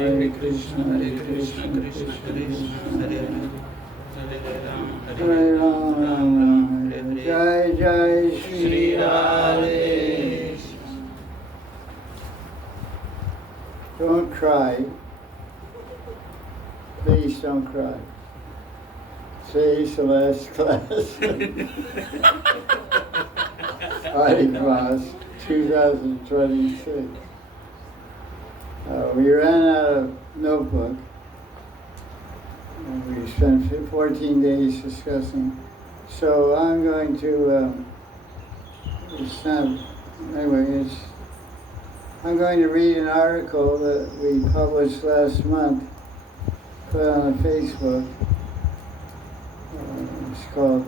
Hare Krishna, Krishna Krishna, Hare Hare, Hare Ram, Ram, Hare Hare. Jai Jai Shri Radhe. Don't cry. Please don't cry. Today's the last class. Class 2026. We ran out of notebook. We spent 14 days discussing. So I'm going to, I'm going to read an article that we published last month, put on Facebook. It's called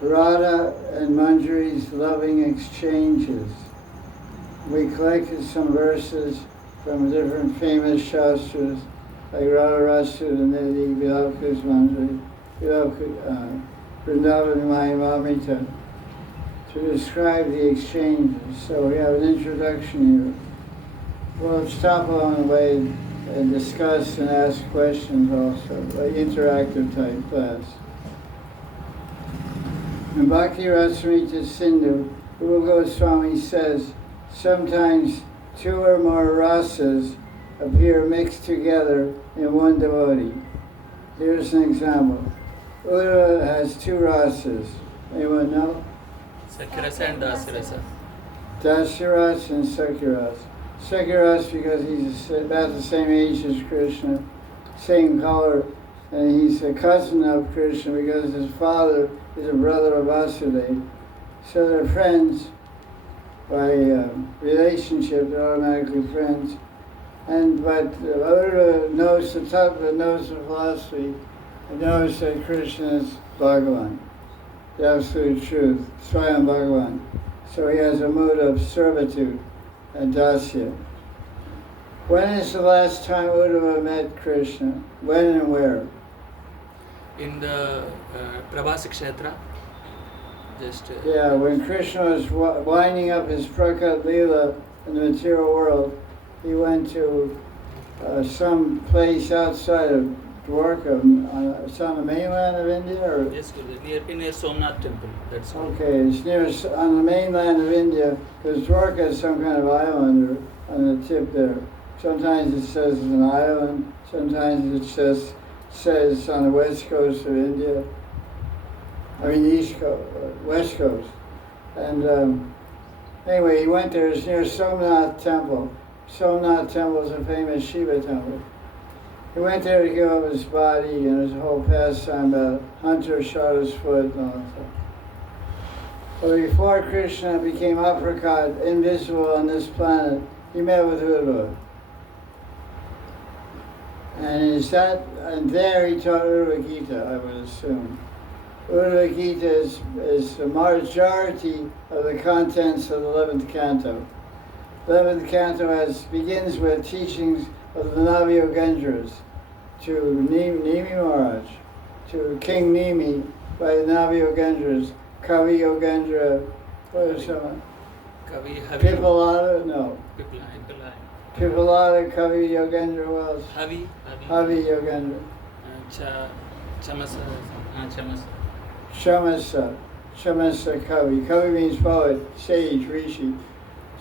Rada and Manjaris Loving Exchanges. We collected some verses from different famous shastras like Rada Rasa, Nidhi, Vilavkas Manjari, Vrindavan Mayamamita, to describe the exchanges. So we have an introduction here. We'll stop along the way and discuss and ask questions also, like interactive type class. In Bhakti Rasamrita Sindhu, Rupa Goswami says, sometimes two or more rasas appear mixed together in one devotee. Here's an example. Uddhava has two rasas. Anyone know? Sakhirasa and Dasirasa. Dasirasa and Sakhirasa. Sakhirasa because he's about the same age as Krishna, same color, and he's a cousin of Krishna because his father is a brother of Vasudeva. So they're friends by relationship, they're automatically friends. But Uddhava knows the tattva, knows the philosophy, and knows that Krishna is Bhagavan, the absolute truth, Swayam Bhagavan. So he has a mood of servitude and dasya. When is the last time Uddhava met Krishna? When and where? In the Prabhasi Kshetra. Yeah, when Krishna was winding up his Prakat leela in the material world, he went to some place outside of Dwarka. It's on the mainland of India? Or? Yes, near Somnath temple. That's okay, it's near on the mainland of India, because Dwarka is some kind of island on the tip there. Sometimes it says it's an island, sometimes it says on the west coast of India. I mean the east coast, west coast. And anyway, he went there. It's near Somnath temple. Somnath temple is a famous Shiva temple. He went there to give up his body, and there's a whole pastime about hunter shot his foot and all that stuff. But before Krishna became apricot, invisible on this planet, he met with Uddhava. And there he taught Uddhava Gita, I would assume. Uddhava Gita is the majority of the contents of the 11th canto. The 11th canto begins with teachings of the Navayogendras to Nimi Maharaj, to King Nimi by the Navayogendras, Kavi Yogendra, what is someone? Pipalada? No. Pipalada, Kavi Yogendra was? Havi Yogendra. Shamasa Kavi. Kavi means poet, sage, rishi.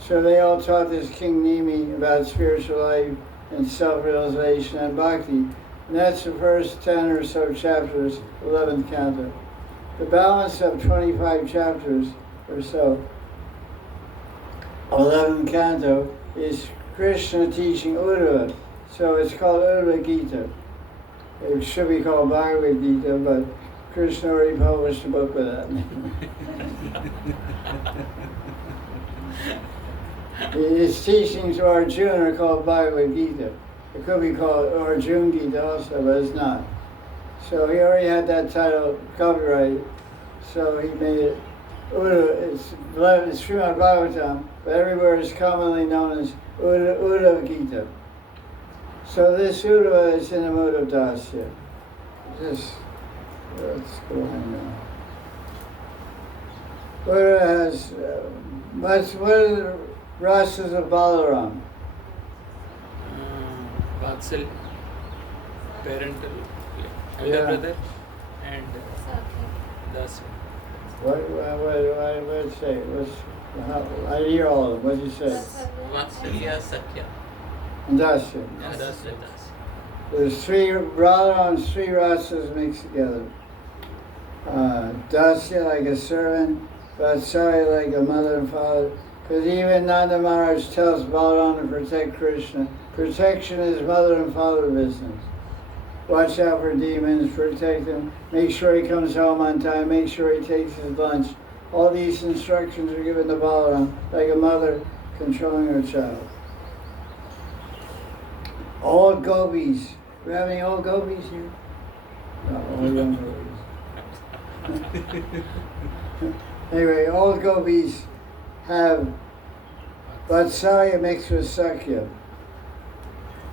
So they all taught this King Nimi about spiritual life and self-realization and bhakti. And that's the first 10 or so chapters, 11th canto. The balance of 25 chapters or so, 11th canto, is Krishna teaching Uddhava. So it's called Uddhava Gita. It should be called Bhagavad Gita, but Krishna already published a book with that name. His teachings to Arjuna are called Bhagavad Gita. It could be called Arjuna Gita also, but it's not. So he already had that title copyrighted. So he made it Uddhava. It's Srimad Bhagavatam, but everywhere it's commonly known as Uddhava Gita. So this Uddhava is in the mood of dasya. Let's go on now. Uddhava has what are the rasas of Balaram? Vatsal, parental, elder Yeah. brother, and das. What did it say? I hear all of it. What did you say? Vatsalya, Sakya. And Dasya. Yeah, das. There's three, Radha and three rasas mixed together. Dasya like a servant, Vatsalya like a mother and father. Because even Nanda Maharaj tells Balaram to protect Krishna. Protection is mother and father business. Watch out for demons, protect him, make sure he comes home on time, make sure he takes his lunch. All these instructions are given to Balaram, like a mother controlling her child. Old gopis. We have any old gopis here? No, all young gopis. Anyway, old gopis have Vatsalya mixed with Sakya.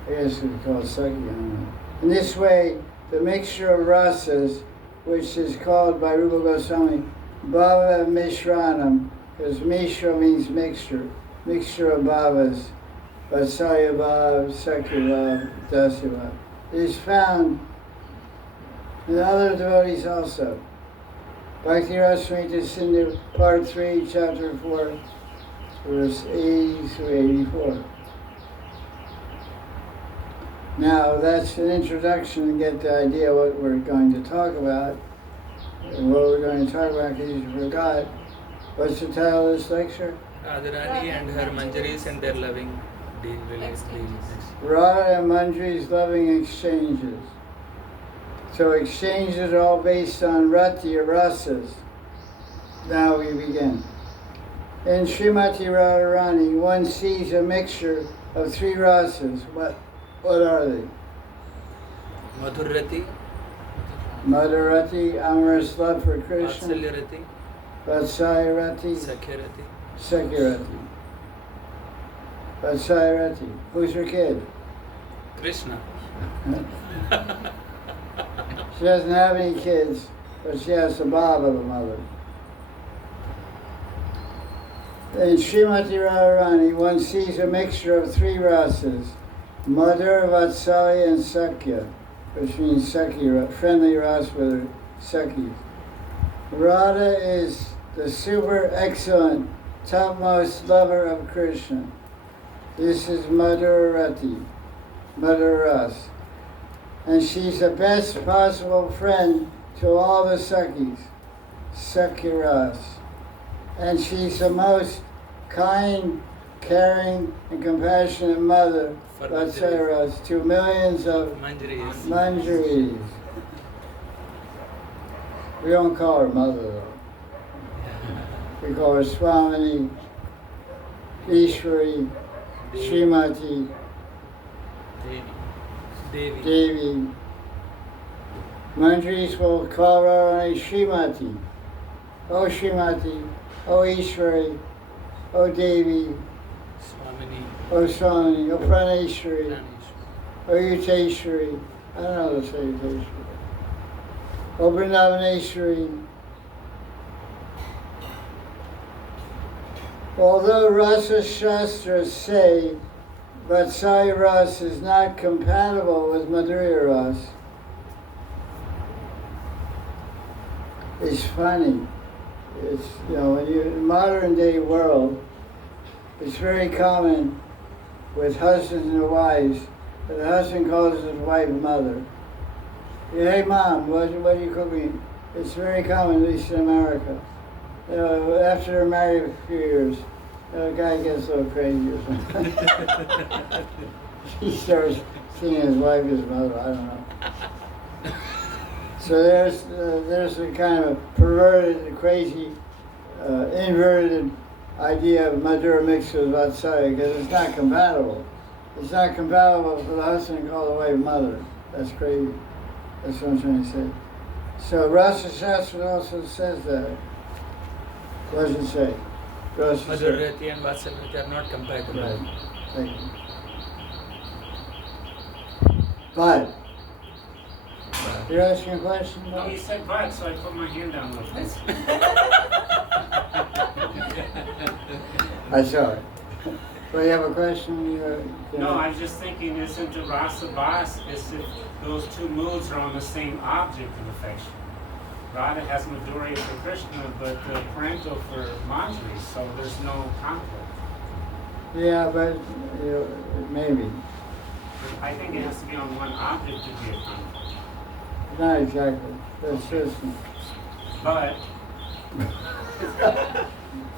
I guess it's called Sakya. I don't know. In this way, the mixture of rasas, which is called by Rupa Goswami Bhava Mishranam, because Mishra means mixture, mixture of bhavas, Vatsalya Bhav, Sakya Bhav, Dasya Bhav, is found in other devotees also. Bhakti Rasamrita Sindhu, Part 3, Chapter 4, verse 80 through 84. Now, that's an introduction to get the idea what we're going to talk about. And what we're going to talk about, because you forgot. What's the title of this lecture? Radharani and her manjaris and their loving deeds. Rada and Mandris loving exchanges. So exchanges are all based on rati or rasas. Now we begin. In Srimati Radharani, one sees a mixture of three rasas. What are they? Madhurrati, Madhurati, amorous love for Krishna. Vatsalyarati, Vatsalyarati, Sakyarati. Sakyarati. Vatsalyarati. Who's her kid? Krishna. She doesn't have any kids, but she has the bhav of a mother. In Srimati Radharani, one sees a mixture of three rasas. Madhur, Vatsalya, and Sakya, which means Sakya, friendly ras with her Sakhis. Radha is the super excellent, topmost lover of Krishna. This is Madhurati, Madhur Ras. And she's the best possible friend to all the Sakhis, Sakya Ras. And she's the most kind, caring, and compassionate mother, Vatsaras, to millions of manjaris. We don't call her mother though. We call her Swamini, Ishwari, Srimati, Devi. Manjaris will call her only Srimati. Oh Srimati, oh Ishwari, oh Devi, oh Swamini, oh Praneshwari, oh Yuteshwari, I don't know how to say Yuteshwari, oh Vrindavaneshwari. Although Rasa Shastras say Vatsalya Ras is not compatible with Madhurya Ras, it's funny. It's, you know, in the modern day world, it's very common with husbands and wives that the husband calls his wife mother. Hey mom, what are you cooking? It's very common, at least in America. After they're married a few years, the guy gets a little crazy or something. He starts seeing his wife as mother, I don't know. So there's a kind of perverted, crazy, inverted idea of Madhura mixed with Vatsalya, because it's not compatible. It's not compatible for the husband to call the wife mother. That's crazy. That's what I'm trying to say. So Rasa Shastra also says that. What does it say? Madhurrati and Vatsalyarati are not compatible. Right. Thank you. But you're asking a question? No, he said but, so I put my hand down like this. I saw it. Well, you have a question? No, I was just thinking, isn't the rasa bas is if those two moods are on the same object of affection? Radha has Madhurya for Krishna, but parental for Manjaris, so there's no conflict. Yeah, but maybe. I think it has to be on one object to be a conflict. Not exactly. That's just. But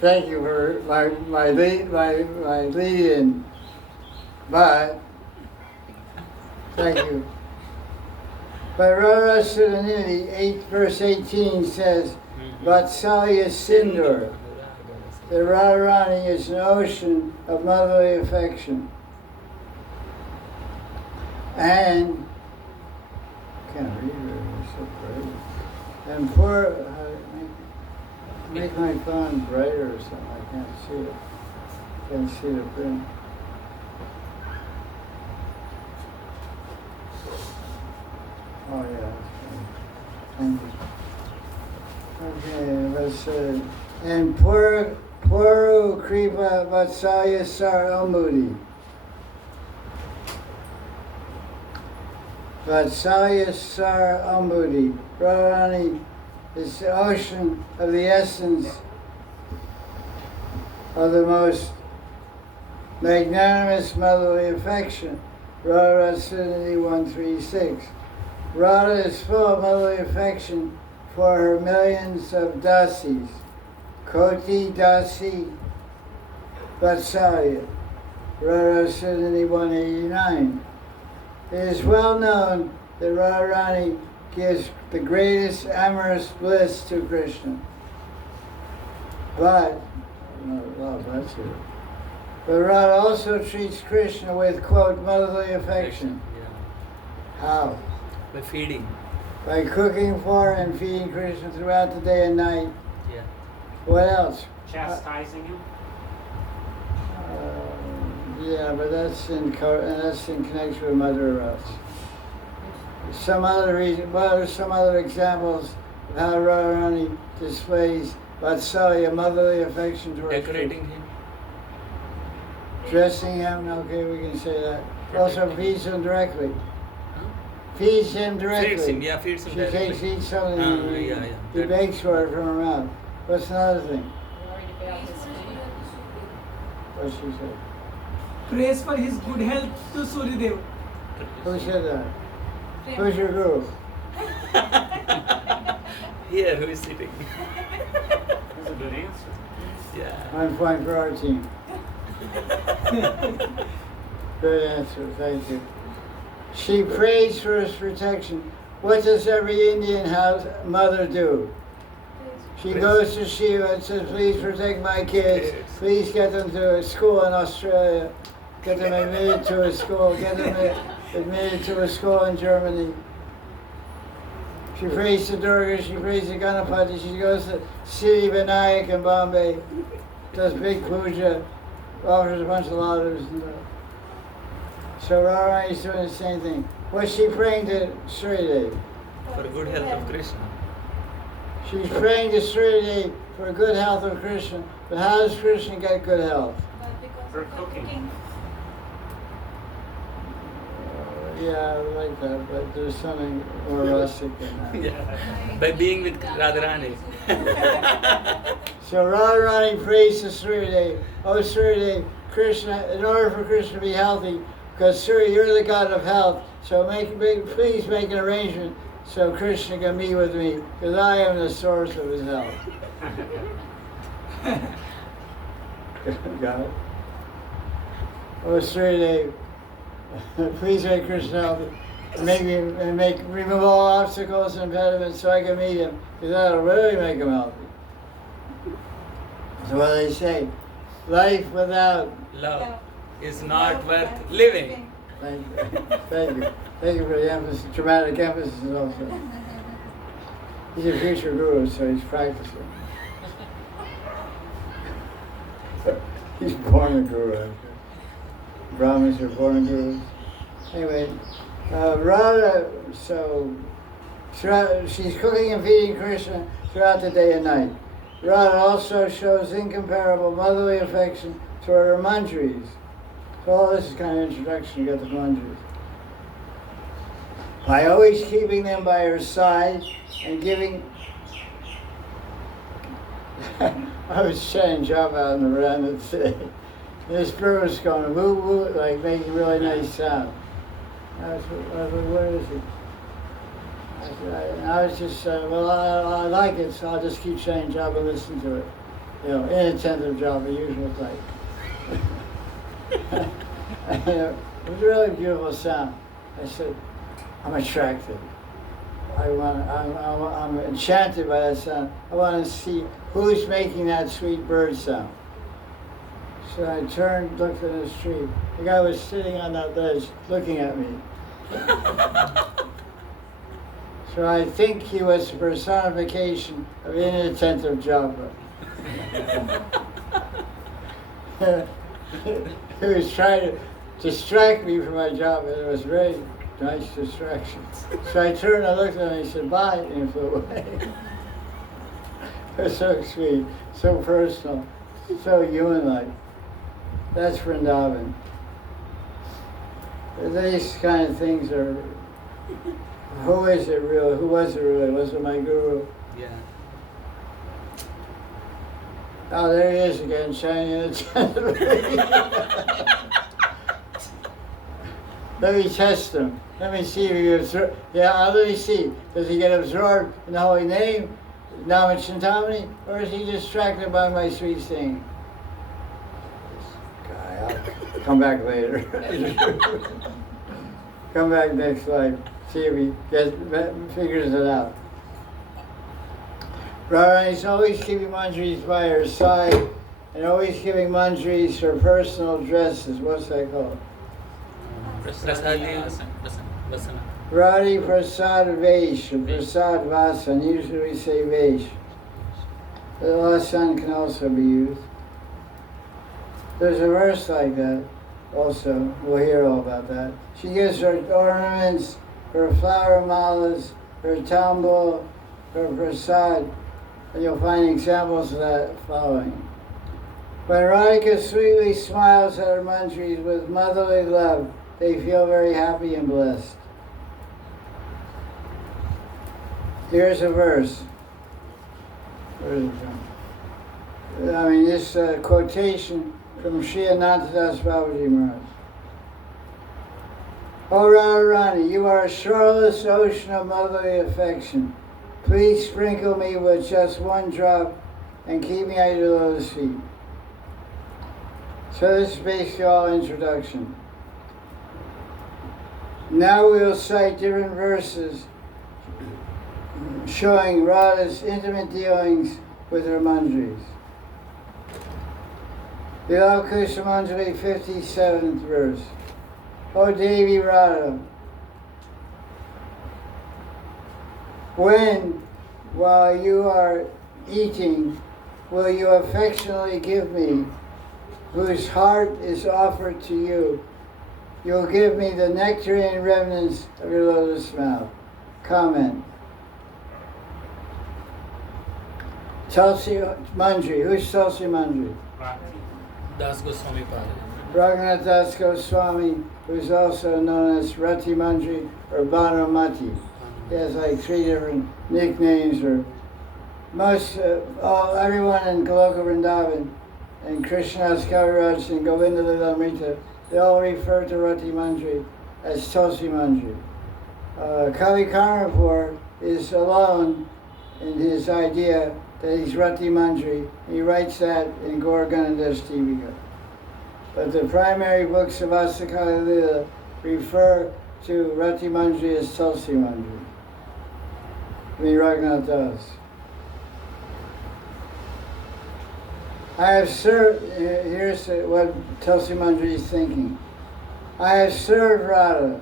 Thank you for my lead in. But thank you. But Rada Sudanini, 8 verse 18 says, Vatsalya Sindur. The Radharani is an ocean of motherly affection. And can't read it, it's so bright. And make my phone brighter or something. I can't see it. Can't see the print. Oh yeah. Thank you. Okay, let's and Puru Kripa Vatsalya Sar Amudi. Vatsalya Sar Amudi. Radharani is the ocean of the essence of the most magnanimous motherly affection. Radha Suniti 136. Radha is full of motherly affection for her millions of dasis. Koti Dasi Vatsalya. Radha Suniti 189. It is well known that Radharani gives the greatest amorous bliss to Krishna. But Radha also treats Krishna with, quote, motherly affection. Yeah. How? By feeding. By cooking for and feeding Krishna throughout the day and night. Yeah. What else? chastising him? Yeah, but that's in connection with Mother Rasa. Some other reason, what are some other examples of how Radharani displays Vatsalya, motherly affection towards Decorating Krishna? him. Dressing him, okay, we can say that. Also feeds him directly. Feeds him directly. Feeds him, yeah, feeds him She directly. eats something, Yeah. he begs for it from her mouth. What's another thing? What she said? Praise for his good health to Suryadev. Who said that? Who's your guru? Here, who is sitting? That's a good answer. Yeah. 1 point for our team. Good answer, thank you. She prays for his protection. What does every Indian house mother do? She goes to Shiva and says, please protect my kids. Please get them to a school in Australia. Get them admitted to a school. Get them admitted to a school in Germany. She prays to Durga. She prays to Ganapati. She goes to Siddhi Vinayak in Bombay. Does big puja. Offers a bunch of laddus. So Radharani is doing the same thing. What's she praying to Suryadev? For good health of Krishna. She's praying to Suryadev for good health of Krishna. But how does Krishna get good health? For cooking. Yeah, I like that, but there's something more rustic in that. Yeah. By being with Radharani. So Radharani prays to Suryadev. Oh Suryadev, Krishna, in order for Krishna to be healthy, because Surya, you're the god of health, so please make an arrangement so Krishna can meet with me, because I am the source of his health. Got it? Oh Suryadev, please make Krishna healthy. Remove all obstacles and impediments so I can meet him, because that'll really make him healthy. So what they say, life without Love is not worth living. Thank you. Thank you. Thank you for the emphasis, dramatic emphasis also. He's a future guru, so he's practicing. He's born a guru. Actually. Brahmins are born gurus. Anyway, Radha, so she's cooking and feeding Krishna throughout the day and night. Radha also shows incomparable motherly affection toward her manjaris. Well, this is kind of introduction. You got the manjaris. By always keeping them by her side and giving. I was trying to jump out in the veranda today. This bird was going woo woo, like making really nice sound. I was where is it? I was just, well, I like it, so I'll just keep saying job and listen to it. You know, inattentive job, the usual type. It was a really beautiful sound. I said, I'm attracted. I'm enchanted by that sound. I want to see who's making that sweet bird sound. So I turned, looked in the street. The guy was sitting on that ledge looking at me. So I think he was a personification of inattentive Japa. He was trying to distract me from my job, and it was a very nice distraction. So I turned and looked at him and he said, bye, and he flew away. It was so sweet, so personal, so human-like. That's Vrindavan. These kind of things are, who is it really? Who was it really? Was it my guru? Yeah. Oh, there he is again, shining attentively. Let me test him. Let me see if he absorbed. Yeah, let me see. Does he get absorbed in the holy name, Namachintamani, or is he distracted by my sweet singing? I'll come back later. Come back next life. See if he figures it out. Radharani's always keeping manjaris by her side and always giving manjaris her personal dresses. What's that called? Radhi Prasad Vesh, Prasad Vasan. Usually we say Vesh. The Vasan can also be used. There's a verse like that also. We'll hear all about that. She gives her ornaments, her flower malas, her tambul, her prasad, and you'll find examples of that following. When Radhika sweetly smiles at her manjaris with motherly love, they feel very happy and blessed. Here's a verse. Where is it from? I mean, this quotation from Sri Anantadas Babaji Maharaj. O Radharani, you are a shoreless ocean of motherly affection. Please sprinkle me with just one drop and keep me at your lotus feet. So this is basically all introduction. Now we'll cite different verses showing Radha's intimate dealings with her manjaris. Leela Krishna Manjari, 57th verse. O Devi Radha, when, while you are eating, will you affectionately give me, whose heart is offered to you, you'll give me the nectarine remnants of your lotus mouth. Comment. Tulsi Manjari. Who's Tulsi Manjari? Das Goswami Pada. Raghunath Das Goswami, who's also known as Rati Manjari or Banamati. He has like 3 different nicknames. Or most, everyone in Goloka Vrindavan and Krishna's Kaviraj and Govinda Lilamrita, they all refer to Rati Manjari as Tulsi Manjari. Kavi Karnapur is alone in his idea that he's Rati Manjari. He writes that in Gaur Ganades Tivika. But the primary books of Asakali Leela refer to Rati Manjari as Tulsi Manjari. Raghunath does. I have served, here's what Tulsi Manjari is thinking. I have served Radha,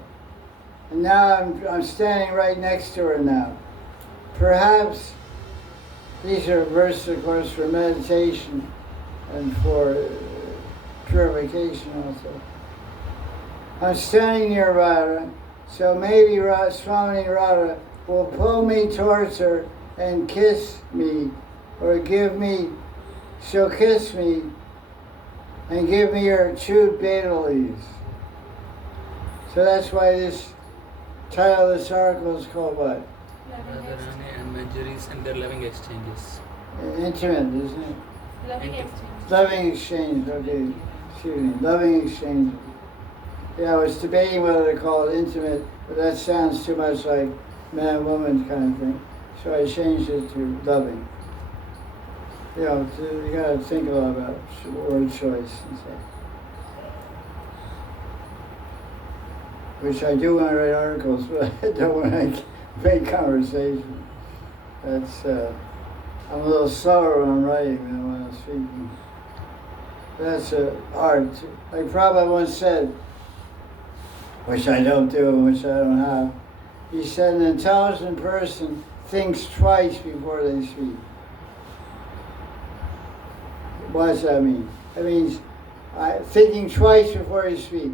and now I'm standing right next to her now. Perhaps, these are verses, of course, for meditation and for purification also. I'm standing near Radha, so maybe Swami Radha will pull me towards her and kiss me, or she'll kiss me, and give me your chewed betel leaves. So that's why this title of this article is called what? Radharani and Manjaris and their loving exchanges. Intimate, isn't it? Loving exchange. Loving exchange, okay. Excuse me. Loving exchange. Yeah, I was debating whether to call it intimate, but that sounds too much like man and woman kind of thing. So I changed it to loving. You know, you gotta think a lot about word choice and stuff. Which I do when I write articles, but I don't when I make conversation. That's, I'm a little slower when I'm writing than when I'm speaking. That's art. Like Prabhupada once said, which I don't do and which I don't have, he said an intelligent person thinks twice before they speak. What does that mean? That means thinking twice before you speak.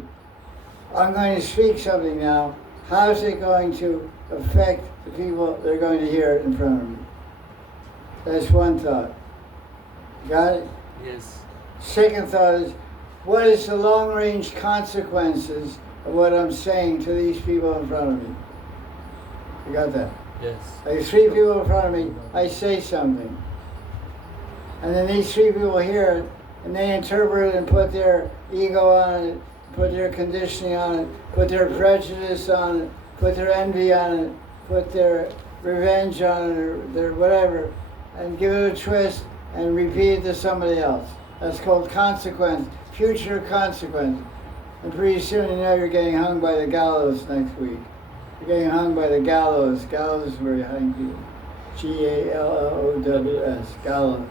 I'm going to speak something now. How is it going to affect the people that are going to hear it in front of me? That's one thought. Got it? Yes. Second thought is, what is the long-range consequences of what I'm saying to these people in front of me? You got that? Yes. Like 3 people in front of me, I say something. And then these 3 people hear it, and they interpret it and put their ego on it, put their conditioning on it, put their prejudice on it, put their envy on it, put their revenge on it, or their whatever, and give it a twist and repeat it to somebody else. That's called consequence, future consequence. And pretty soon you know you're getting hung by the gallows next week. You're getting hung by the gallows. Gallows is where you hang people. Gallows, gallows.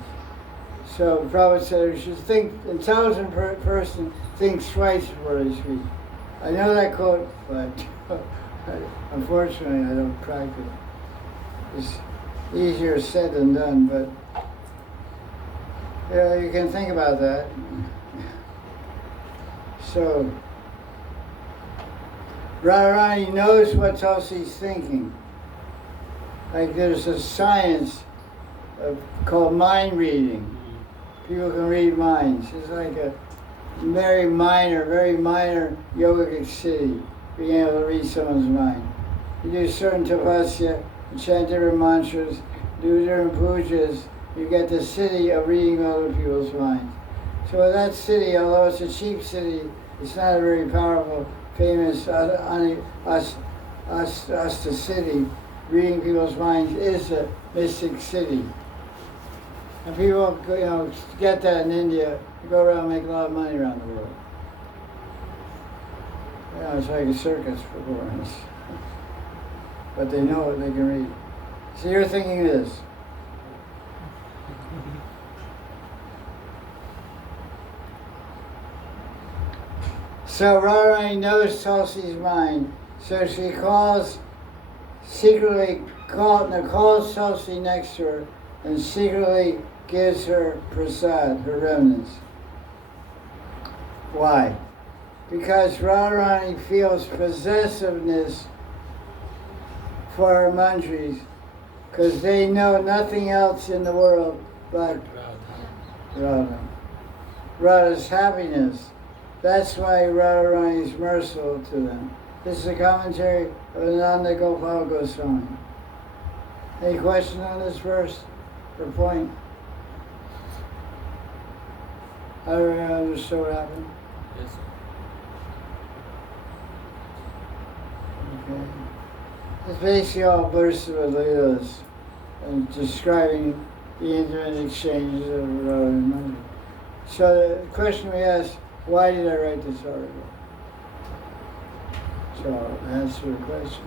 So Prabhupada said you should think, intelligent person thinks twice before they speak. I know that quote, but unfortunately I don't practice. It's easier said than done, but yeah, you can think about that. So, Radharani knows what Tulsi's thinking. Like there's a science called mind reading. People can read minds. It's like a very minor yogic city, being able to read someone's mind. You do certain tapasya, you chant different mantras, do different pujas, you get the city of reading other people's minds. So that city, although it's a cheap city, it's not a very powerful, famous Asta city. Reading people's minds is a mystic city. And people, get that in India, go around and make a lot of money around the world. It's like a circus performance. But they know it, they can read. So you're thinking this. So Radharani knows Tulsi's mind, so she calls Tulsi next to her and secretly gives her prasad, her remnants. Why? Because Radharani feels possessiveness for her mandris, because they know nothing else in the world but Radha. Radha's happiness. That's why Radharani is merciful to them. This is a commentary of Ananda Gopal Goswami. Any question on this verse or point? I don't understand what happened. Yes. Okay. It's basically all verses of leelas and describing the intimate exchanges of Radha and Manjari. So the question we asked, why did I write this article? So I'll answer the question.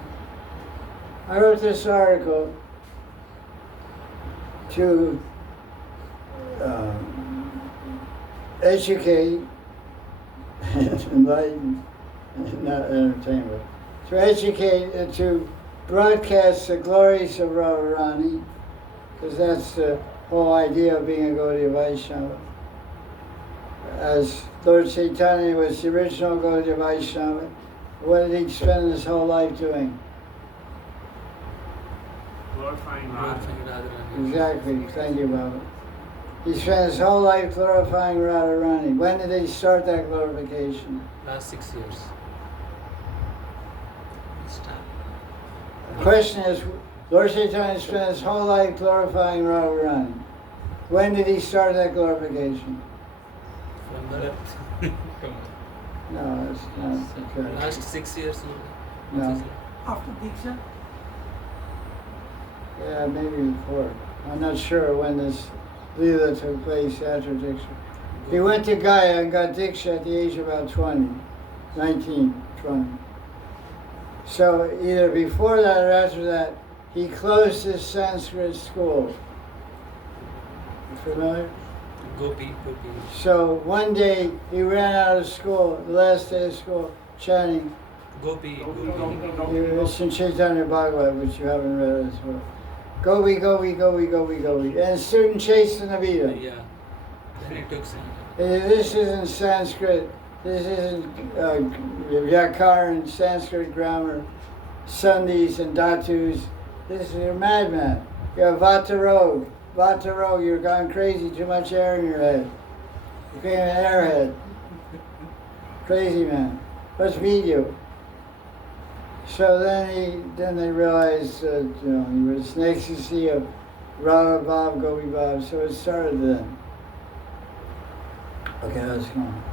I wrote this article to educate, enlighten, not entertainment, to educate and to broadcast the glories of Radharani, because that's the whole idea of being a Gaudiya Vaishnava. As Lord Chaitanya was the original Gaudiya Vaishnava, what did he spend his whole life doing? Glorifying Radha. Radharani. Exactly, thank you, Baba. He spent his whole life glorifying Radharani. When did he start that glorification? Last 6 years. The question is, Lord Chaitanya spent his whole life glorifying Radharani. When did he start that glorification? From birth. Come on. No, it's not okay. Last 6 years. No. After Diksha? Yeah, maybe before. I'm not sure when this leela took place after Diksha. He went to Gaya and got Diksha at the age of about 20, 19, 20. So either before that or after that, he closed his Sanskrit school. You familiar? Gopi. So one day he ran out of school, the last day of school, chanting, Gopi. it's in Chaitanya Bhagavat, which you haven't read as well. Gopi, Gopi, Gopi, Gopi, Gopi. And a student chased in the Vita. Yeah. Then it took some. This isn't Sanskrit. This isn't Vyakaran, Sanskrit grammar, Sandhis and Dhatus. This is a madman. You're a Vatarog. Vatarog, you're gone crazy, too much air in your head. You became an airhead. Crazy man. Let's beat you. So then they realized that he was in ecstasy of Radha Bhav, Gopi Bhav. So it started then. Okay, let's go on.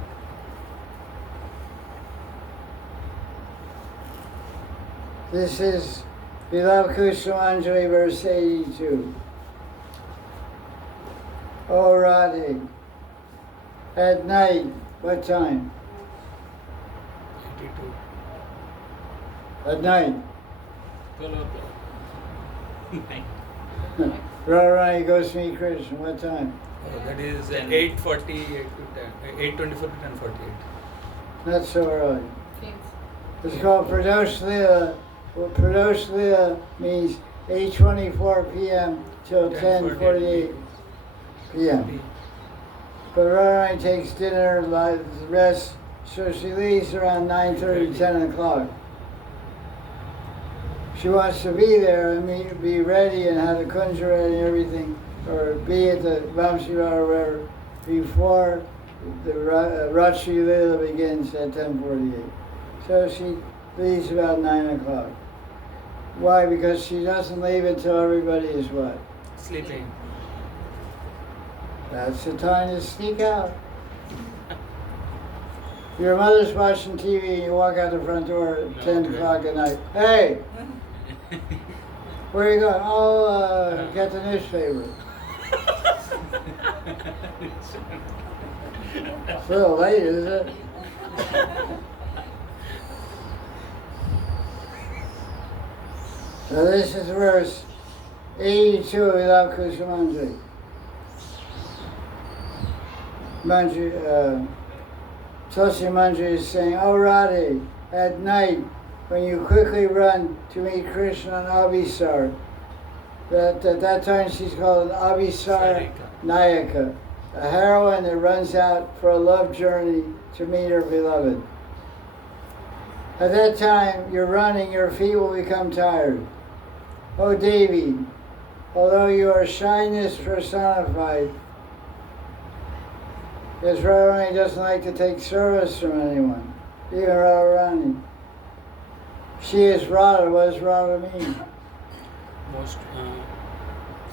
This is Beloved Manjari, verse 82. O Radha, at night, what time? 82. At night. 12 o'clock. Radharani goes to meet Krishna, what time? Oh, that is 8:40, 8:24 to 10:48. Not so early. It's called Pradosh Leela. Well, Pradosh Leela means 8:24 p.m. till 10:48 p.m. But Radharani takes dinner, rest, so she leaves around 9:30, 10 o'clock. She wants to be there and be ready and have the kunja ready and everything, or be at the Vamshira or wherever, before the Rachi Leela begins at 10:48. So she leaves about 9 o'clock. Why? Because she doesn't leave until everybody is what? Sleeping. That's the time to sneak out. Your mother's watching TV and you walk out the front door at 10 o'clock at night. Hey! Where are you going? Oh, get the newspaper. It's a little late, isn't it? So this is verse 82 of Kusha Manjari. Tulsi Manjari is saying, O Radha, at night, when you quickly run to meet Krishna on Abhisar, at that time she's called an Abhisar Nayaka, a heroine that runs out for a love journey to meet her beloved. At that time, you're running, your feet will become tired. O Devi, although you are shyness personified, because Radharani doesn't like to take service from anyone, even Radharani. She is Radha. What does Radha mean? Most.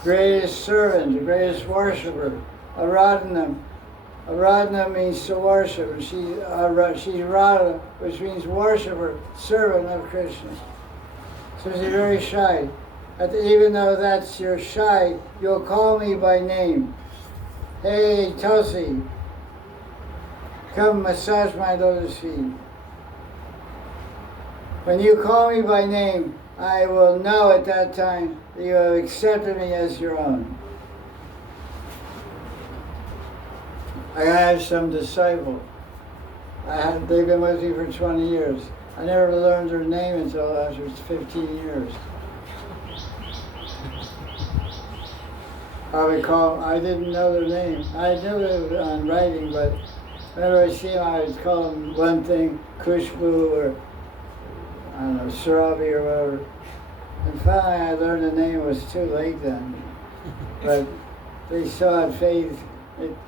Greatest servant, the greatest worshipper. Aradhana. Aradhana means to worship. She's Radha, which means worshipper, servant of Krishna. So she's very shy. Even though that's you're shy, you'll call me by name. Hey, Tulsi, come massage my lotus feet. When you call me by name, I will know at that time that you have accepted me as your own. I have some disciples. They've been with me for 20 years. I never learned their name until after 15 years. I didn't know their name. I knew it on writing, but whenever I see them, I would call them one thing, Kushbu, or I don't know, Sarabi or whatever. And finally I learned the name. It was too late then. But they still had faith.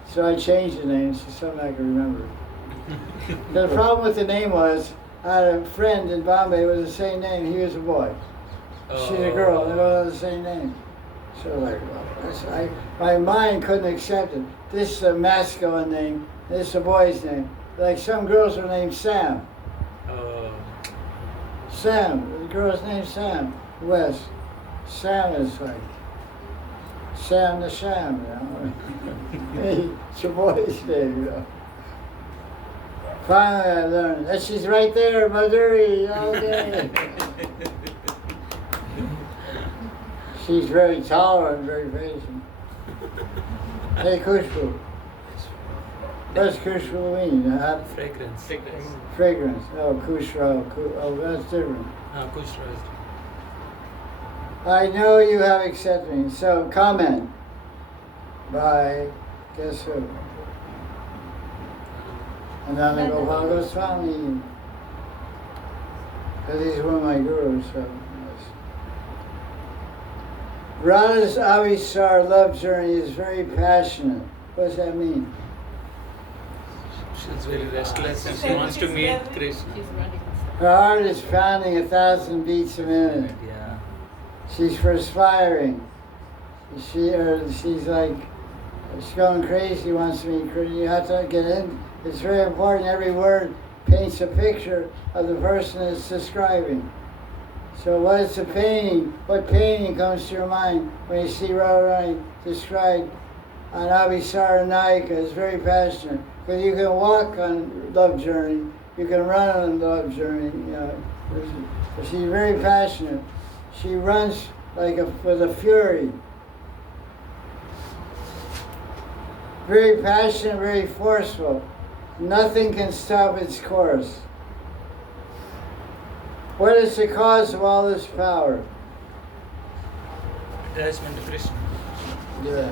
So I changed the name, so something I can remember. The problem with the name was, I had a friend in Bombay with the same name. He was a boy. She's a girl. They both had the same name. So like, well, my mind couldn't accept it. This is a masculine name. This is a boy's name. Like some girls are named Sam. Sam. The girl's named Sam. West. Sam is like Sam the Sham, you know. It's a boy's name, you know. Finally I learned. And she's right there, Manjari, okay. She's very tolerant, very patient. Hey, Kushbu. What's Kushbu mean? Fragrance. Fragrance. Oh, Kushra. Oh, that's different. Kushra is I know you have accepted me. So, comment by, guess who? Ananda Gopal Goswami. Because he's one of my gurus, so. Yes. Radha's Avisar love journey is very passionate. What does that mean? She's very restless and she wants to meet Krishna. Her heart is pounding 1,000 beats a minute. Yeah. She's perspiring. She's like, she's going crazy, wants to meet Krishna. You have to get in. It's very important. Every word paints a picture of the person it's describing. So what is the painting? What painting comes to your mind when you see Radharani described on Abhisara Nayika? It's very passionate. Because you can walk on love journey, you can run on love journey. You know. She's very passionate. She runs like with a fury. Very passionate, very forceful. Nothing can stop its course. What is the cause of all this power? Attachment to Krishna. Yeah,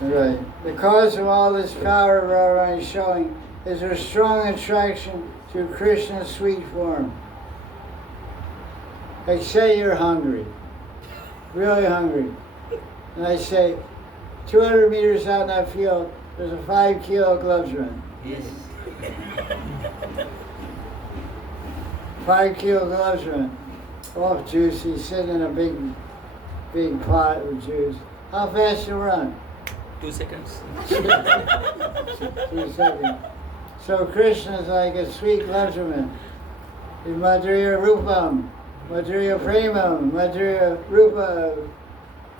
right. The cause of all this power Radharani is showing is her strong attraction to Krishna's sweet form. Like say you're hungry, really hungry. And I say, 200 meters out in that field, there's a 5-kilo glovesman. Yes. 5-kilo glovesman. All juicy, sitting in a big pot with juice. How fast you run? 2 seconds. 2 seconds. So Krishna is like a sweet glovesman. He's Madhurya Rupam, Madhurya Premam, Madhurya Rupa,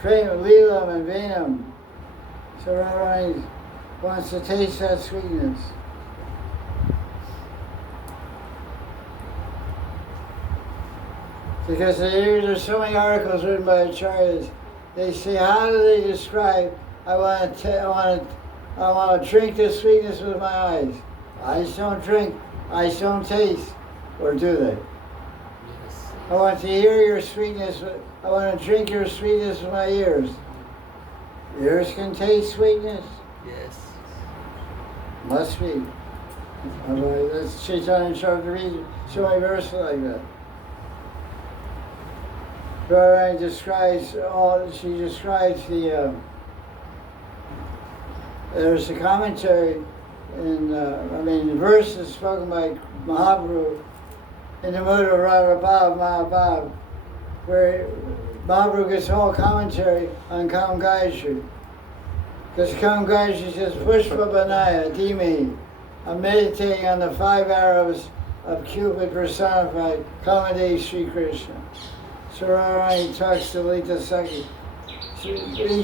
Prema, Leelam, and Venam. So Radharani wants to taste that sweetness. Because there's so many articles written by acharyas. They say, how do they describe? I want to drink the sweetness with my eyes. Eyes don't drink. Eyes don't taste, or do they? Yes. I want to hear your sweetness. I want to drink your sweetness with my ears. Ears can taste sweetness. Yes. Must be. Otherwise, that's Chaitanya Charitamrita. So many verses like that. Radharani describes she describes the, there's a commentary the verses spoken by Mahaprabhu in the mood of Radha Bhav, Mahabhav, where Mahaprabhu gets a whole commentary on Kam Gayatri. Because Kam Gayatri says, Pushpa Banaya, Dhimi. I'm meditating on the 5 arrows of Cupid personified, Kamade Sri Krishna. So Radharani talks to Lita Sakhi.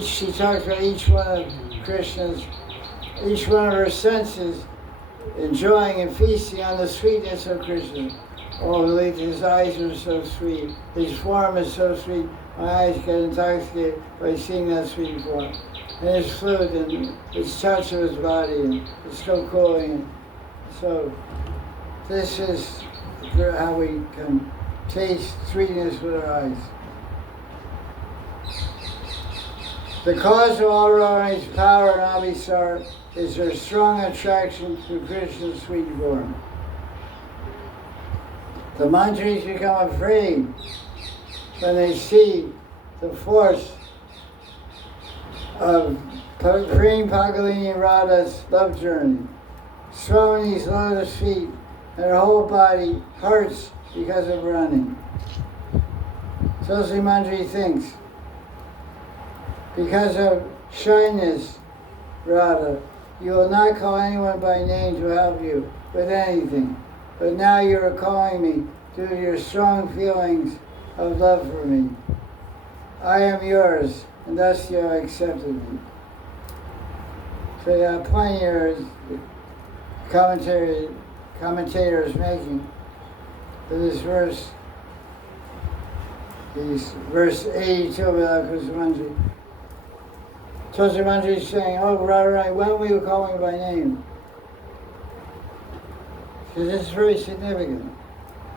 She talks about each one of Krishna's, each one of her senses, enjoying and feasting on the sweetness of Krishna. Oh, Lita, his eyes are so sweet. His form is so sweet. My eyes get intoxicated by seeing that sweet form. And his flute and his touch of his body, and it's so cooling. So this is how we can taste sweetness with our eyes. The cause of all Radharani's power and Abhisar is her strong attraction to Krishna's sweet form. The manjaris become afraid when they see the force of Freeing Pagalini Radha's love journey. Swami's lotus feet and her whole body hurts because of running. Tulsi Manjari thinks, because of shyness, Radha, you will not call anyone by name to help you with anything. But now you are calling me due to your strong feelings of love for me. I am yours, and thus you have accepted me. So there are plenty of commentators making for this verse. Verse 82 of Tulsi Manjari. Tulsi Manjari is saying, oh, Radharani, when will you call me by name? Because this is very significant.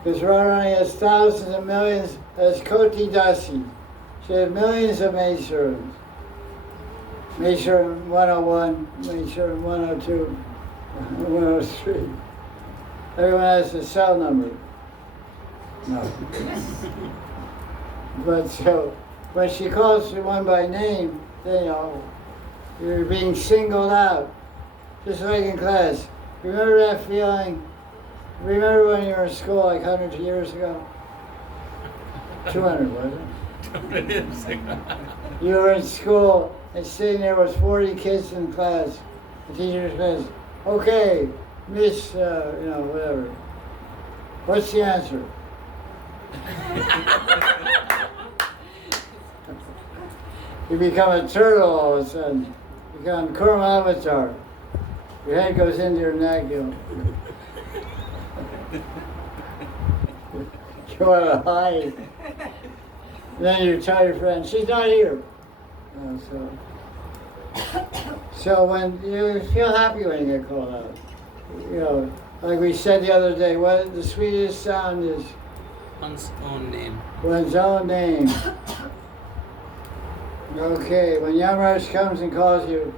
Because Radharani has thousands and millions as Koti Dasi. She has millions of maidservants. Maidservant 101, maidservant 102, 103. Everyone has a cell number. No. But so, when she calls one by name, then, you know, you're being singled out. Just like in class. Remember that feeling? Remember when you were in school like hundreds of years ago? 200, wasn't it? You were in school and sitting there with 40 kids in class. The teacher says, okay, miss, whatever. What's the answer? You become a turtle all of a sudden. You become Kurma Avatar. Your head goes into your neck, you want to hide. Then you tell your friend, she's not here. So when you feel happy when you get called out. You know, like we said the other day, what the sweetest sound is One's own name. one's own name. Okay, when Maharaj comes and calls you,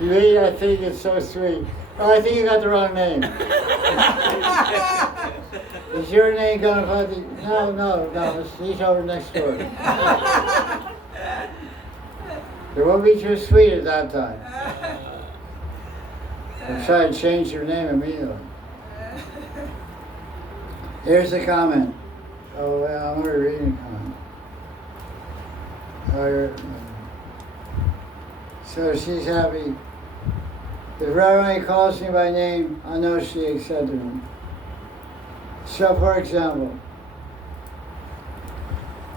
you read, I think it's so sweet. Oh, I think you got the wrong name. Is your name Ganapati? No, he's over next door. It won't be too sweet at that time. I'll try to change your name immediately. Here's the comment. Oh, well, I'm already reading a comment. So she's happy. If Radharani calls me by name, I know she accepted me. So, for example,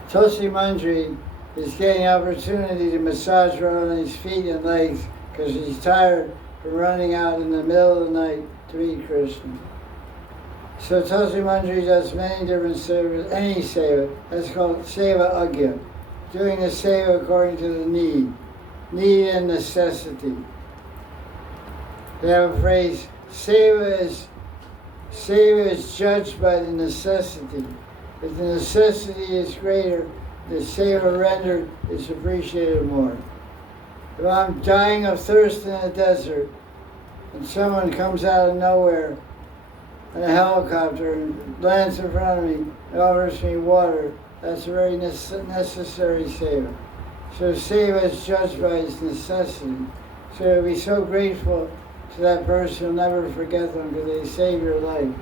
Tulsi Manjari is getting opportunity to massage Radharani's feet and legs because she's tired from running out in the middle of the night to meet Krishna. So Tulsi Manjari does many different sevas, any seva. That's called seva agya, doing the seva according to the need and necessity. They have a phrase, seva is judged by the necessity. If the necessity is greater, the seva rendered is appreciated more. If I'm dying of thirst in the desert, and someone comes out of nowhere in a helicopter and lands in front of me and offers me water, that's a very necessary seva. So seva is judged by its necessity. So you'll be so grateful to that person, you'll never forget them because they saved your life.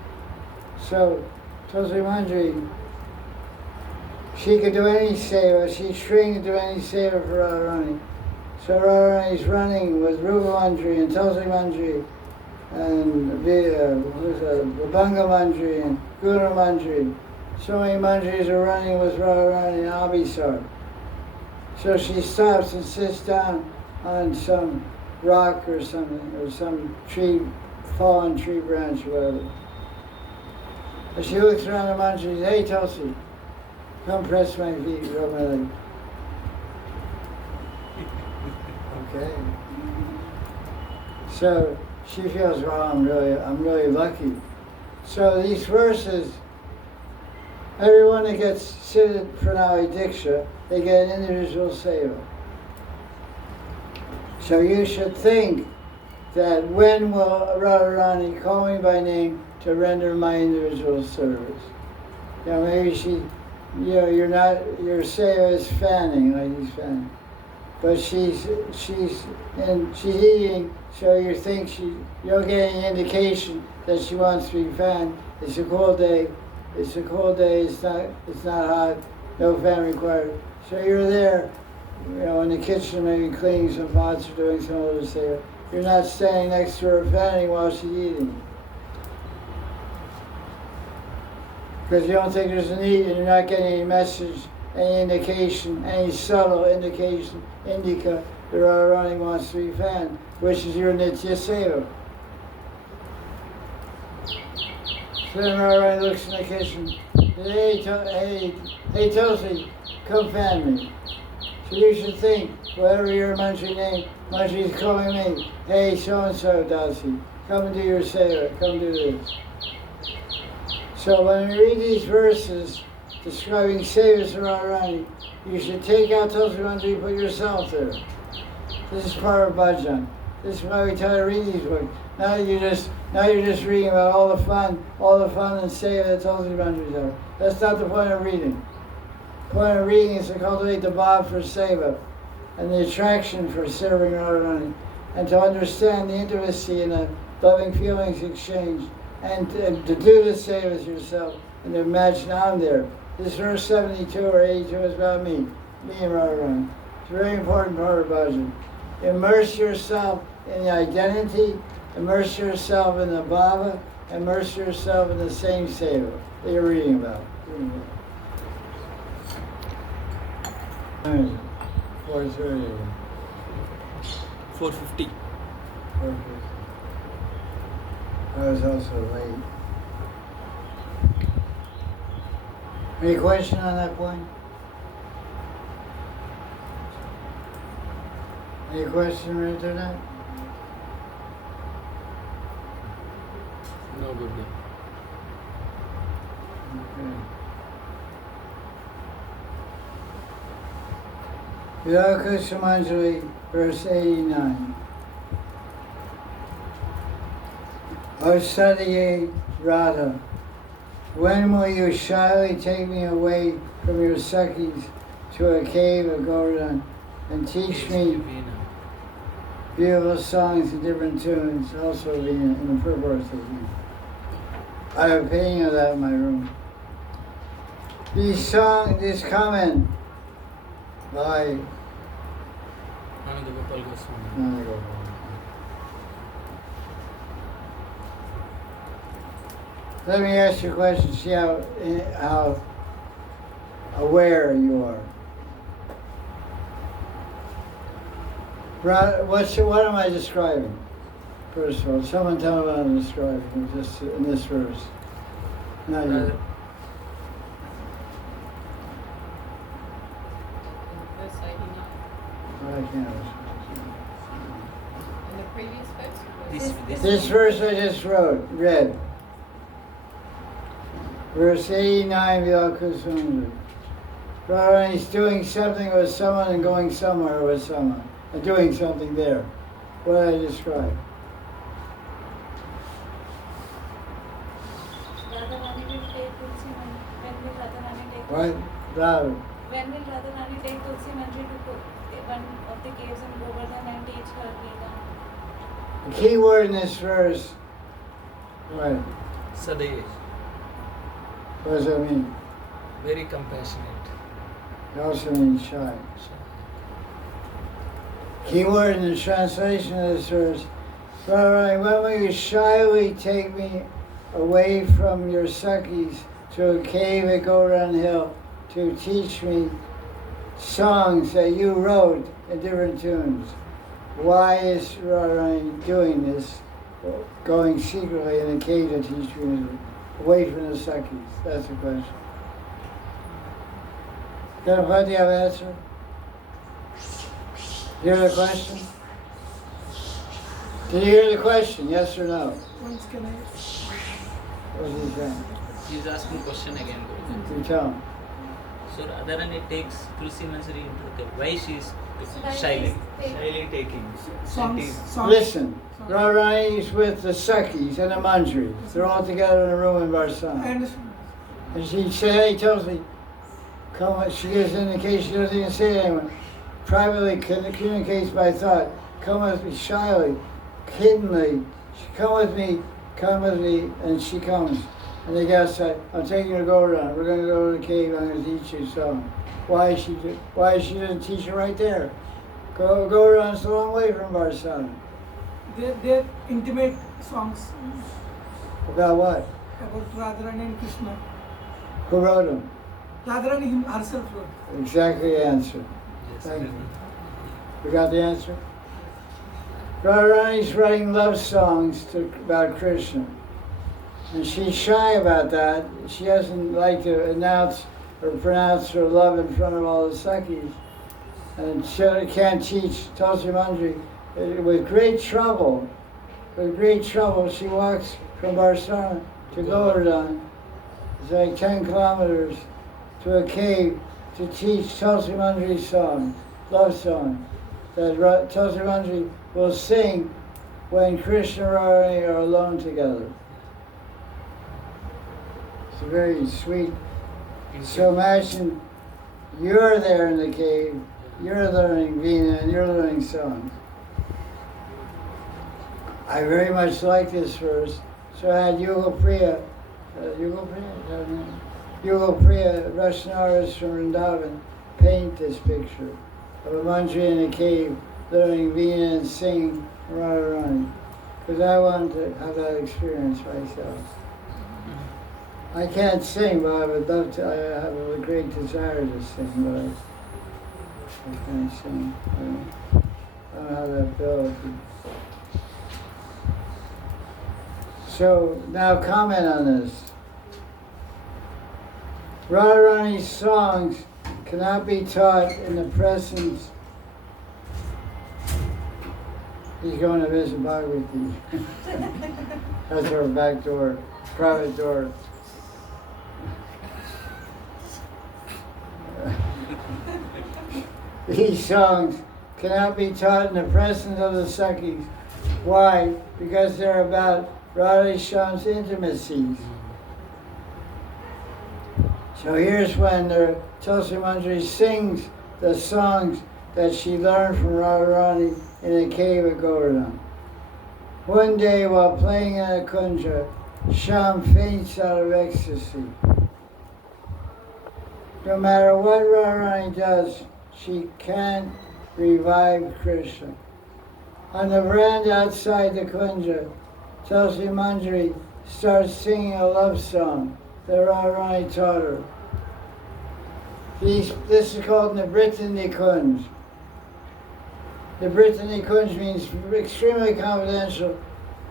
So Tulsi Manjari, she could do any seva, she's trained to do any seva for Radharani. So Radharani's running with Rupa Manjari and Tulsi Manjari and Vibhanga Manjari and Guna Manjari. So many Manjaris are running with Radharani and Abhisar. So she stops and sits down on some rock or something, or some tree, fallen tree branch or whatever. And she looks around the Manjari and says, hey Tulsi, come press my feet, rub my leg. Okay. So she feels, well, I'm really lucky. So these verses, everyone that gets seated for Pranali Diksha, they get an individual seva. So you should think that when will Radharani call me by name to render my individual service? You know, maybe she you're not, your seva is fanning, like he's fanning. But she's eating, so you think you don't get any indication that she wants to be fanned. It's a cold day. It's a cold day. It's not hot. No fan required. So you're there, in the kitchen, maybe cleaning some pots or doing some other seva. You're not standing next to her fanning while she's eating. Because you don't think there's a need, and you're not getting any message, any indication, any subtle indication, indica, that Radharani wants to be fanned, which is your nitya seva. So then Radharani looks in the kitchen, hey Tulsi, come fan me. So you should think, whatever your manjari name, manjari's calling me, hey so-and-so dasi, come and do your seva, come do this. So when we read these verses describing sevas of Radharani, you should take out Tulsi Manjari and put yourself there. This is part of bhajan. This is why we tell you to read these books. Now you're just reading about all the fun and seva that Tulsi Manjaris are. That's not the point of reading. The point of reading is to cultivate the bhav for seva and the attraction for serving Radharani, and to understand the intimacy and the loving feelings exchange. And to do the sevas yourself, and to imagine I'm there. This verse 72 or 82 is about me and Radharani. It's a very important part of bhajan. Immerse yourself in the identity, immerse yourself in the bhava, immerse yourself in the same seva that you're reading about. 4:30. 4:50. 4:50. I was also late. Any question on that point? Any question right there now? No good. Okay. Vyakusa Manjari, verse 89. O Radha, when will you shyly take me away from your Sakhis to a cave of Govardhan and teach me beautiful songs in different tunes, also in the purport of me? I have a painting of that in my room. This comment by Gopal Goswami. Nanda Gopal. Let me ask you a question, see how aware you are. What am I describing? First of all, someone tell me what I'm describing just in this verse. Not you. I can't. In the previous verse? This verse I just read. Verse 89, Vyakusundar. Radharani is doing something with someone and going somewhere with someone, and doing something there. What did I describe? Radharani will take Tulsi Manjari. When will Radharani take? What? Loud. When will Radharani take Tulsi Manjari to one of the caves in Govardhan and teach her leela? The key word in this verse, what? Sadaiv. What does that mean? Very compassionate. It also means shy. Key word in the translation of this verse, Radharani, when will you shyly take me away from your Sakhis to a cave at Govardhan Hill to teach me songs that you wrote in different tunes? Why is Radharani doing this, going secretly in a cave to teach me away from the Sakhis? That's the question. Ganapati, have an answer? Hear the question? Did you hear the question? Yes or no? Once can I? What is he saying? He is asking question again. You tell him. So Radharani takes Tulsi Manjari into the cave. Why she is Why shyly? Shyly taking. Songs. Listen, Radharani is with the Sakhis and the Manjaris. They're all together in a room in I Barsana. understand. And she said, he tells me, She gives indication, she doesn't even say to anyone. Privately communicates by thought. Come with me shyly, hiddenly. Come with me, and she comes. And they get outside. I'm taking her to go around. We're going to go to the cave. I'm going to teach you something. Why she doesn't teach her right there? Go around. It's a long way from Barsana. They're intimate songs About what? about Radharani and Krishna. Who wrote them? Radharani herself wrote. Exactly the answer. Yes, Thank you. Krishna. You got the answer? Radharani's writing love songs about Krishna. And she's shy about that. She doesn't like to announce or pronounce her love in front of all the Sakis. And she can't teach Tulsi Manjari. With great trouble, she walks from Barsana to Govardhan. It's like 10 kilometers to a cave to teach Tulsi Manjari songs, love songs, that Tulsi Manjari will sing when Krishna and Radharani are alone together. It's very sweet. So imagine you're there in the cave, you're learning Veena and you're learning songs. I very much like this verse. So I had Yugal Priya, Russian artist from Vrindavan, paint this picture of a manjari in a cave learning Veena and singing Radharani. Because I wanted to have that experience myself. I can't sing, but I would love to. I have a great desire to sing, but I can't sing. I don't have that ability. So now comment on this. Radharani's songs cannot be taught in the presence. He's going to visit Bhagavati. That's our back door, private door. These songs cannot be taught in the presence of the Sakis. Why? Because they're about Radha Shyam's intimacies. So here's when Tulsi Manjari sings the songs that she learned from Radharani in a cave at Govardhan. One day while playing in a kunja, Shyam faints out of ecstasy. No matter what Radharani does, she can't revive Krishna. On the veranda outside the kunja, Tulsi Manjari starts singing a love song that Radharani taught her. This is called Nibritani Kunj. Nibritani Kunj means extremely confidential,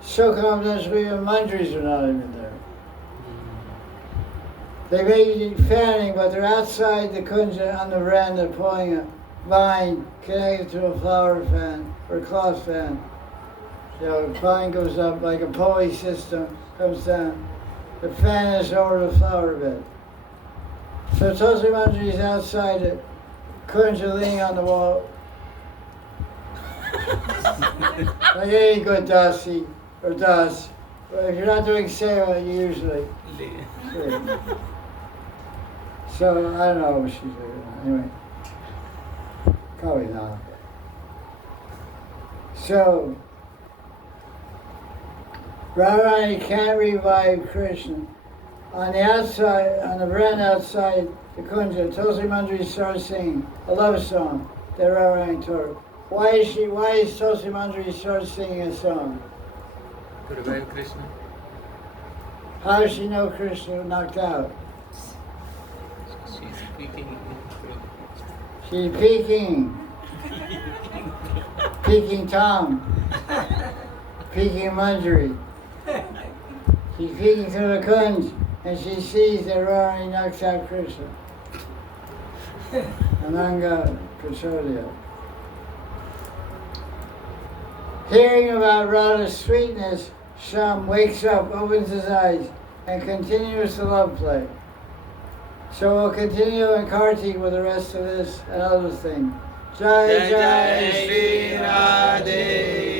so confidential even manjaris are not even there. They may be fanning, but they're outside the kunja on the veranda pulling a vine connected to a flower fan or cloth fan. The vine goes up like a pulley system, comes down. The fan is over the flower bed. So Tulsi Manjari is outside the kunja leaning on the wall. Like any good dasi or das. But if you're not doing seva, you usually. So I don't know what she's doing. Anyway, probably not. So Radharani can't revive Krishna. On the outside, on the veranda outside the kunja, Tulsi Manjari starts singing a love song that Radharani taught her. Why is Tulsi Manjari start singing a song? To revive Krishna. How does she know Krishna knocked out? She's speaking. She's peeking. Peeking Tom. Peeking Manjari. She's peeking through the kunj and she sees that Radharani knocks out Krishna. Ananga Kachodia. Hearing about Radha's sweetness, Shyam wakes up, opens his eyes, and continues the love play. So we'll continue in Kartik with the rest of this and other things. Jai Jai Shri Radhe.